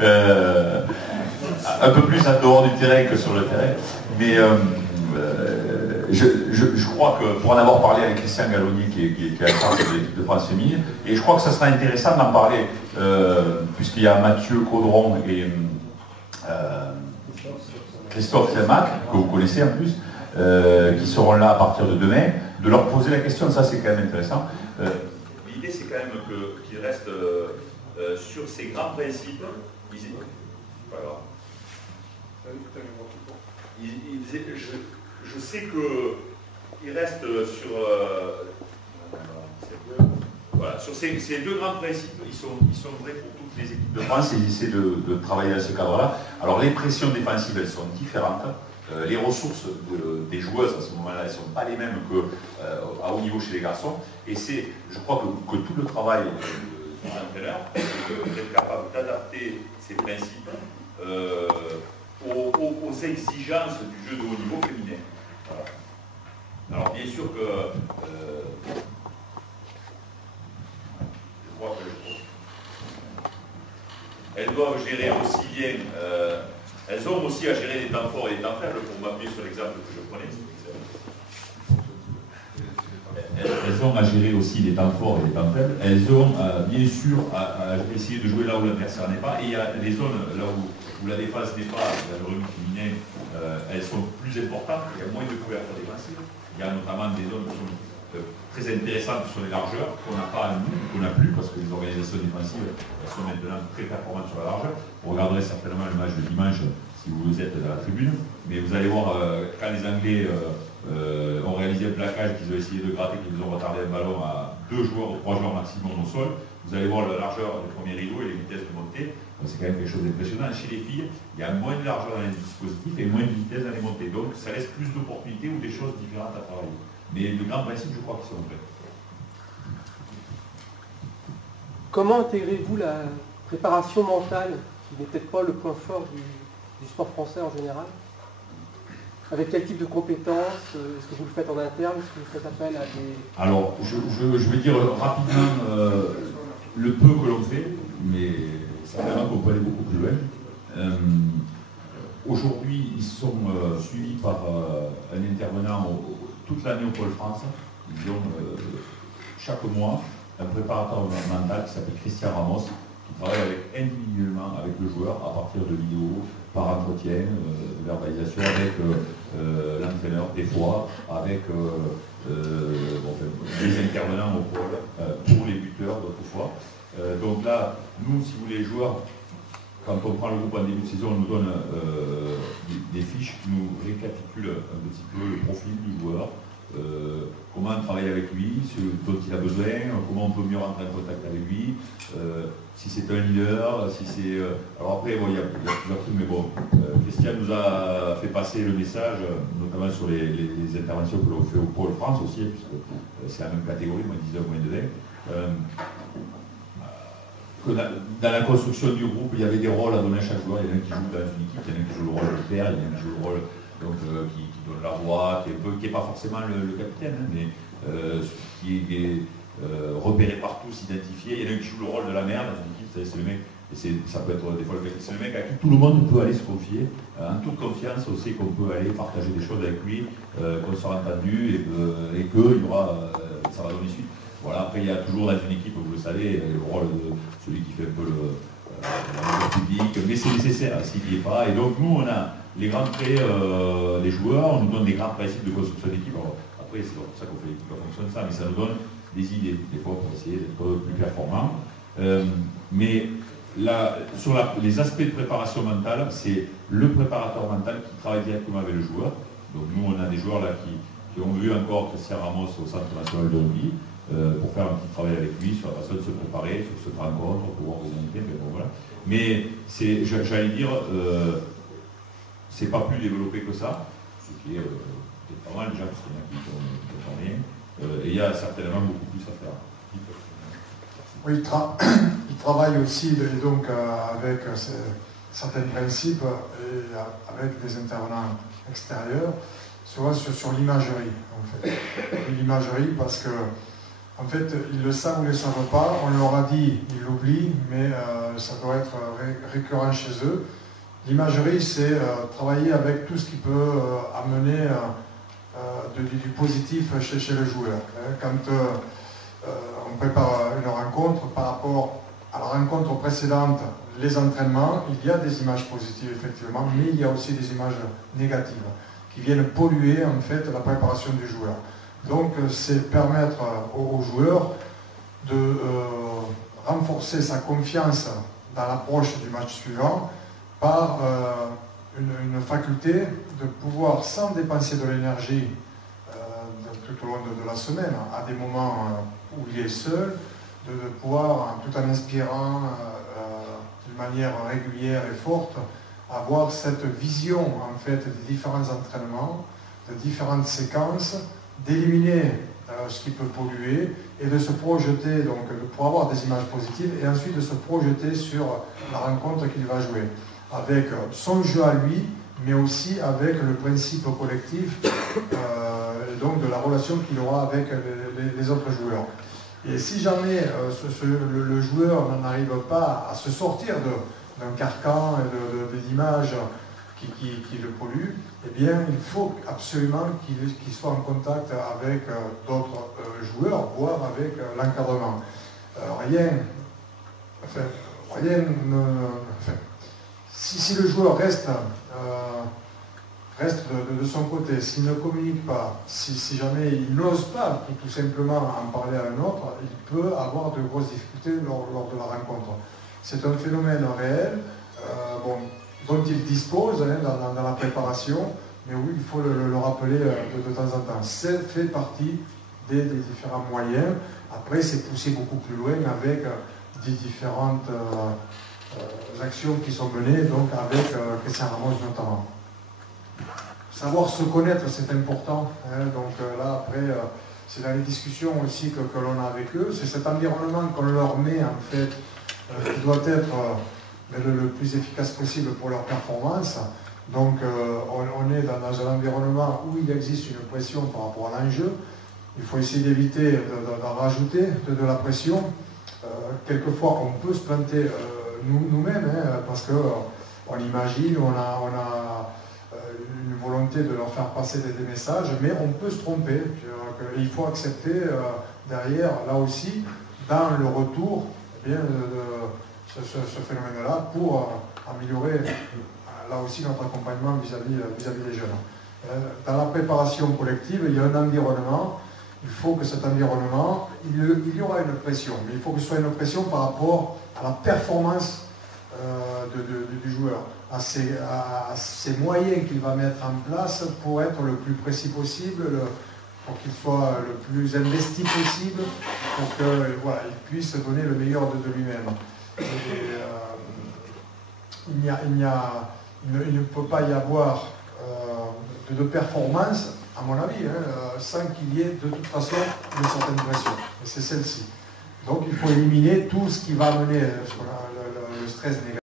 un peu plus en dehors du terrain que sur le terrain. Mais je crois que, pour en avoir parlé avec Christian Galloni, qui est à la charge de l'équipe de France féminine, et je crois que ça sera intéressant d'en parler, puisqu'il y a Mathieu Caudron et Christophe Telmac, que vous connaissez en plus, qui seront là à partir de demain, de leur poser la question, ça c'est quand même intéressant. L'idée c'est quand même qu'ils restent sur ces grands principes. Je sais qu'ils restent sur, voilà, sur ces deux grands principes, ils sont vrais pour toutes les équipes de France et ils essaient de travailler à ce cadre-là. Alors les pressions défensives, elles sont différentes. Les ressources des joueuses à ce moment-là, elles ne sont pas les mêmes qu'à haut niveau chez les garçons. Et je crois que tout le travail des entraîneurs, c'est d'être capable d'adapter ces principes aux exigences du jeu de haut niveau féminin. Voilà. Alors bien sûr que je crois qu'elles doivent gérer aussi bien, elles ont aussi à gérer les temps forts et les temps faibles, pour m'appuyer sur l'exemple que je prenais. Elles ont à gérer aussi les temps forts et les temps faibles. Elles ont bien sûr à essayer de jouer là où l'adversaire n'est pas. Et il y a les zones là où la défense n'est pas, dans le rugby féminin, elles sont plus importantes, il y a moins de couverture défensive. Il y a notamment des zones qui sont très intéressantes sur les largeurs, qu'on n'a pas nous, qu'on n'a plus, parce que les organisations défensives elles sont maintenant très performantes sur la largeur. Vous regarderez certainement le match de dimanche si vous êtes dans la tribune, mais vous allez voir quand les Anglais ont réalisé un plaquage, qu'ils ont essayé de gratter, qu'ils ont retardé un ballon à 2 joueurs ou 3 joueurs maximum au sol, vous allez voir la largeur du premier rideau et les vitesses de montée. C'est quand même quelque chose d'impressionnant. Chez les filles, il y a moins de largeur dans les dispositifs et moins de vitesse dans les montées. Donc ça laisse plus d'opportunités ou des choses différentes à travailler. Mais le grand principe, je crois qu'ils sont vrais. Comment intégrez-vous la préparation mentale, qui n'est peut-être pas le point fort du sport français en général? Avec quel type de compétences? Est-ce que vous le faites en interne? Est-ce que vous faites appel à des... Alors, je vais dire rapidement le peu que l'on fait, mais certainement qu'on peut aller beaucoup plus loin. Aujourd'hui, ils sont suivis par un intervenant toute l'année au Pôle France. Ils ont chaque mois un préparateur mental qui s'appelle Christian Ramos, qui travaille individuellement avec le joueur à partir de vidéos, par entretien, de verbalisation avec l'entraîneur, des fois avec des intervenants au pôle, pour les buteurs d'autres fois. Donc là, nous, si vous voulez, les joueurs, quand on prend le groupe en début de saison, on nous donne des fiches qui nous récapitulent un petit peu le profil du joueur, comment on travaille avec lui, ce dont il a besoin, comment on peut mieux rentrer en contact avec lui, si c'est un leader, si c'est... alors après, bon, il y a plusieurs trucs, mais bon, Christian nous a fait passer le message, notamment sur les interventions que l'on fait au Pôle France aussi, puisque c'est la même catégorie, moins 19, moins de 20. Que dans la construction du groupe, il y avait des rôles à donner à chaque joueur. Il y en a un qui joue dans une équipe, il y en a un qui joue le rôle de père, il y en a un qui joue le rôle donc, qui donne la voix, qui n'est pas forcément le capitaine, hein, mais qui est repéré par tous, identifié. Il y en a un qui joue le rôle de la mère dans une équipe, c'est le mec, et ça peut être des fois c'est le mec à qui tout le monde peut aller se confier. En toute confiance, on sait qu'on peut aller partager des choses avec lui, qu'on sera entendu et que ça va donner suite. Voilà, après il y a toujours dans une équipe, vous le savez, le rôle de celui qui fait un peu le public, mais c'est nécessaire s'il n'y est pas. Et donc nous on a les grands traits des joueurs, on nous donne des grands principes de construction d'équipe. Après c'est pour ça qu'on fait l'équipe en fonction de ça, mais ça nous donne des idées, des fois pour essayer d'être plus performant. Mais là, sur les aspects de préparation mentale, c'est le préparateur mental qui travaille directement avec le joueur. Donc nous on a des joueurs là qui ont vu encore Christian Ramos au Centre national de rugby, pour faire un petit travail avec lui sur la façon de se préparer, sur cette rencontre, pour pouvoir organiser, mais bon voilà. Mais j'allais dire, c'est pas plus développé que ça, ce qui est peut-être pas mal déjà, parce qu'il y en a qui font rien, et il y a certainement beaucoup plus à faire. Oui, il travaille aussi donc, avec certains principes et avec des intervenants extérieurs sur l'imagerie, en fait. L'imagerie parce que En fait, ils le savent ou ne le savent pas, on leur a dit, ils l'oublient, mais ça doit être récurrent chez eux. L'imagerie, c'est travailler avec tout ce qui peut amener du positif chez le joueur. Quand on prépare une rencontre, par rapport à la rencontre précédente, les entraînements, il y a des images positives effectivement, mais il y a aussi des images négatives qui viennent polluer en fait la préparation du joueur. Donc c'est permettre aux joueurs de renforcer sa confiance dans l'approche du match suivant par une faculté de pouvoir, sans dépenser de l'énergie tout au long de la semaine, à des moments où il est seul, de pouvoir, tout en inspirant d'une manière régulière et forte, avoir cette vision en fait des différents entraînements, de différentes séquences, d'éliminer ce qui peut polluer et de se projeter, donc de pouvoir avoir des images positives et ensuite de se projeter sur la rencontre qu'il va jouer, avec son jeu à lui, mais aussi avec le principe collectif et donc de la relation qu'il aura avec les autres joueurs. Et si jamais le joueur n'arrive pas à se sortir d'un carcan et d'images qui le polluent, eh bien il faut absolument qu'il soit en contact avec d'autres joueurs, voire avec l'encadrement. Si le joueur reste de son côté, s'il ne communique pas, si jamais il n'ose pas tout simplement en parler à un autre, il peut avoir de grosses difficultés lors de la rencontre. C'est un phénomène réel dont il dispose dans la préparation, mais oui, il faut le rappeler de temps en temps. C'est fait partie des différents moyens. Après, c'est poussé beaucoup plus loin avec des différentes actions qui sont menées, donc avec Christian Ramos notamment. Savoir se connaître, c'est important. Donc là, après, c'est dans les discussions aussi que l'on a avec eux. C'est cet environnement qu'on leur met, en fait, qui doit être le plus efficace possible pour leur performance. Donc, on est dans un environnement où il existe une pression par rapport à l'enjeu. Il faut essayer d'éviter d'en rajouter de la pression. Quelquefois, on peut se planter nous-mêmes, parce qu'on imagine, on a une volonté de leur faire passer des messages, mais on peut se tromper. Il faut accepter derrière, là aussi, dans le retour, eh bien, ce phénomène-là pour améliorer là aussi notre accompagnement vis-à-vis des jeunes. Dans la préparation collective, il y a un environnement. Il faut que cet environnement, il y aura une pression, mais il faut que ce soit une pression par rapport à la performance du joueur, à ses moyens qu'il va mettre en place pour être le plus précis possible, pour qu'il soit le plus investi possible, pour qu'il puisse donner le meilleur de lui-même. Il ne peut pas y avoir de performance, à mon avis, sans qu'il y ait de toute façon une certaine pression. Et c'est celle-ci. Donc il faut éliminer tout ce qui va amener le stress négatif.